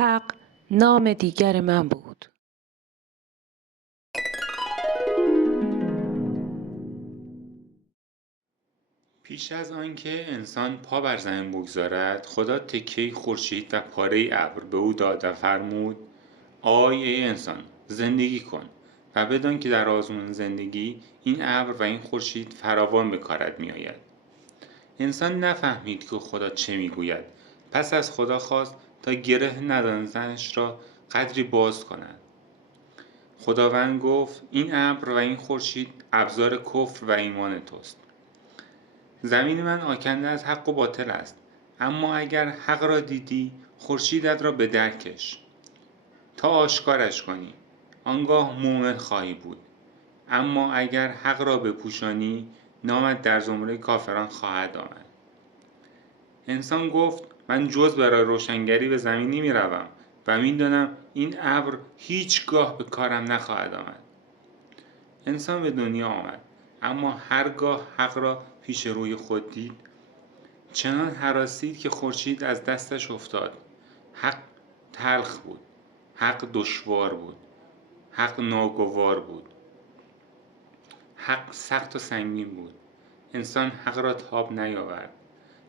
حق نام دیگر من بود. پیش از آنکه انسان پا بر زمین بگذارد، خدا تکه‌ای خورشید و پاره‌ای ابر به او داد و فرمود: ای انسان، زندگی کن و بدان که در آزمون زندگی این ابر و این خورشید فراوان به کارت می‌آید. انسان نفهمید که خدا چه می‌گوید، پس از خدا خواست تا گره ندانستنش را قدری باز کند. خداوند گفت: این ابر و این خورشید ابزار کفر و ایمان توست. زمین من آکنده از حق و باطل است، اما اگر حق را دیدی، خورشیدت را به در کش تا آشکارش کنی، آنگاه مومن خواهی بود. اما اگر حق را بپوشانی، نامت در زمره کافران خواهد آمد. انسان گفت: من جز برای روشنگری به زمین نمی روم و می دانم این ابر هیچگاه به کارم نخواهد آمد. انسان به دنیا آمد، اما هرگاه حق را پیش روی خود دید، چنان هراسید که خورشید از دستش افتاد. حق تلخ بود، حق دشوار بود، حق ناگوار بود، حق سخت و سنگین بود. انسان حق را تاب نیاورد.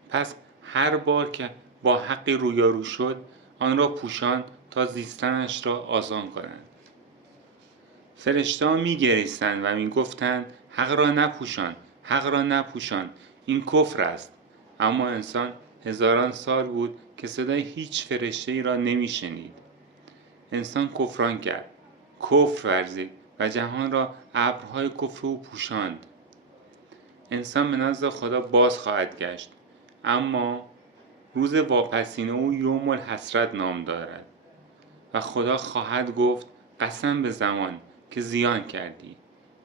پس هر بار که با حقی رویارو شد، آن را پوشاند تا زیستنش را آسان کنند. فرشته‌ها می‌گریستند و می‌گفتند: حق را نپوشان، حق را نپوشان، این کفر است. اما انسان هزاران سال بود که صدای هیچ فرشته‌ای را نمی‌شنید. انسان کفران کرد، کفر ورزید و جهان را ابرهای کفر او پوشاند. انسان به نزد خدا باز خواهد گشت، اما روز واپسین او یوم الحسرت نام دارد و خدا خواهد گفت: قسم به زمان که زیان کردی،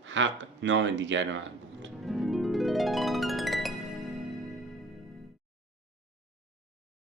حق نام دیگر من بود.